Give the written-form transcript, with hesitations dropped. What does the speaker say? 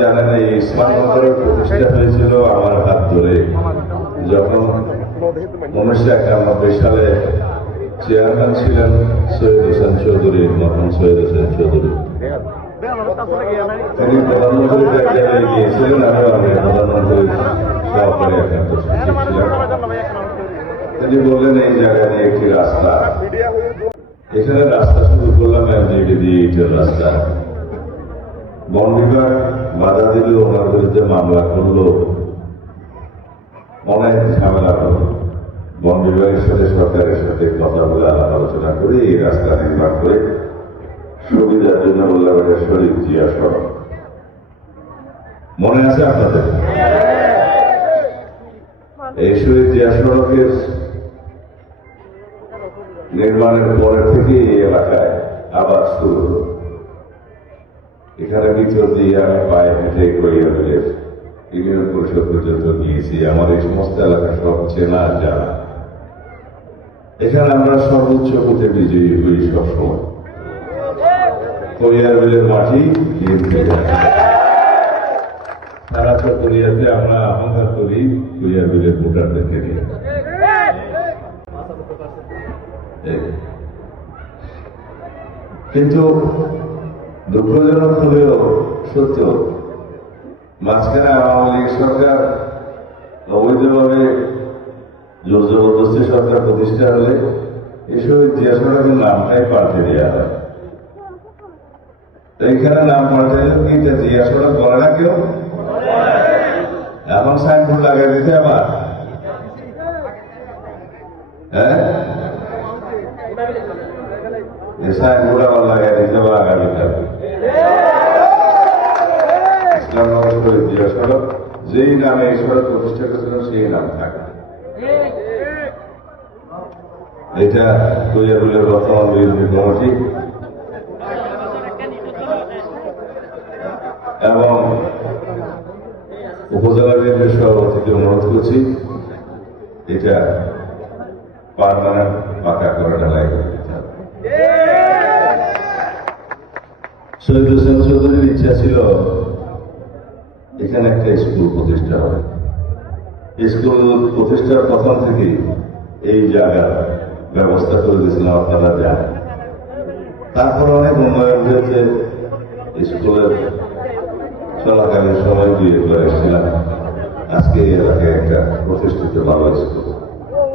জানেন এই ইসলামনগরের প্রতিষ্ঠা হয়েছিল আমার হাত ধরে, যখন 1991 সালে চেয়ারম্যান ছিলেন সৈয়দ হোসেন চৌধুরী, মরহুম সৈয়দ হোসেন চৌধুরী। তিনি প্রধানমন্ত্রীর এক জায়গায় গিয়েছিলেন, আমি প্রধানমন্ত্রীর সহকারী একান্ত সচিব ছিলাম। তিনি বললেন এই জায়গায় নিয়ে একটি রাস্তা, এখানে রাস্তা শুরু করলাম এমজিডি দিয়ে, ইটের রাস্তা। বন বিভাগ বাধা দিল, ওনার বিরুদ্ধে মামলা করলো, অনেক ঝামেলা হল। বন বিভাগের সাথে সরকারের সাথে কথা বলে আলাপ আলোচনা করে এই রাস্তা নির্মাণ করে সুবিধার জন্য বললাম এটা শরীফ জিয়া সড়ক। মনে আছে আপনাদের? এই শরীফ জিয়া সড়কের নির্মাণের পরে থেকে এই এলাকায় আবার শুরু হল। এখানে ভিতর দিয়ে আমি পায়ে হেঁটে করিয়াদের ইউনিয়ন পরিষদ পর্যন্ত গিয়েছি। আমার এই সমস্ত এলাকা সব চেনা জানা। এখানে আমরা সর্বোচ্চ ভোটে বিজয়ী হই সবসময়। করিয়াবিলের মাটি সারা চকরিয়াতে আমরা আহ্বান করি করিয়াবিলের ভোটারদেরকে নিয়ে। কিন্তু দুঃখজনক হলেও সত্য, মাঝখানে আওয়ামী লীগ সরকার অবৈধভাবে জোর জবরদস্তি সরকার প্রতিষ্ঠা হলে এসব জিয়া সড়কের নামটাই পাল্টে দেওয়া হয়। এইখানে নাম পাল্টাইল কি জিয়া সড়ক বলে না কেউ? এখন সাইনবোর্ড লাগাই দিতে আবার, হ্যাঁ সাইনবোর্ড আবার লাগাই দিতে হবে আগামীকাল। ইসলামনগর শরীফ জিয়া সড়ক, যেই নামে এই সড়ক প্রতিষ্ঠা করেছিলেন সেই নাম থাকে। এটা করিয়াবিলের বর্তমান বিএনপি কমিটি এবং উপজেলা বিএনপির সভাপতিকে অনুরোধ করছি এটা পার্মানেন্ট পাকা করে ঢালাই করে দিতে হবে। শহীদ হোসেন চৌধুরীর ইচ্ছা ছিল এখানে একটা স্কুল প্রতিষ্ঠা হবে। স্কুল প্রতিষ্ঠার প্রথম থেকেই এই জায়গার ব্যবস্থা করে দিয়েছিলাম, আপনারা জানেন। তারপর অনেক উন্নয়ন হয়েছে। স্কুলের চলাকালীন সময় দিয়ে করে এসেছিলাম। আজকে এই এলাকায় একটা প্রতিষ্ঠিত ভালো স্কুল।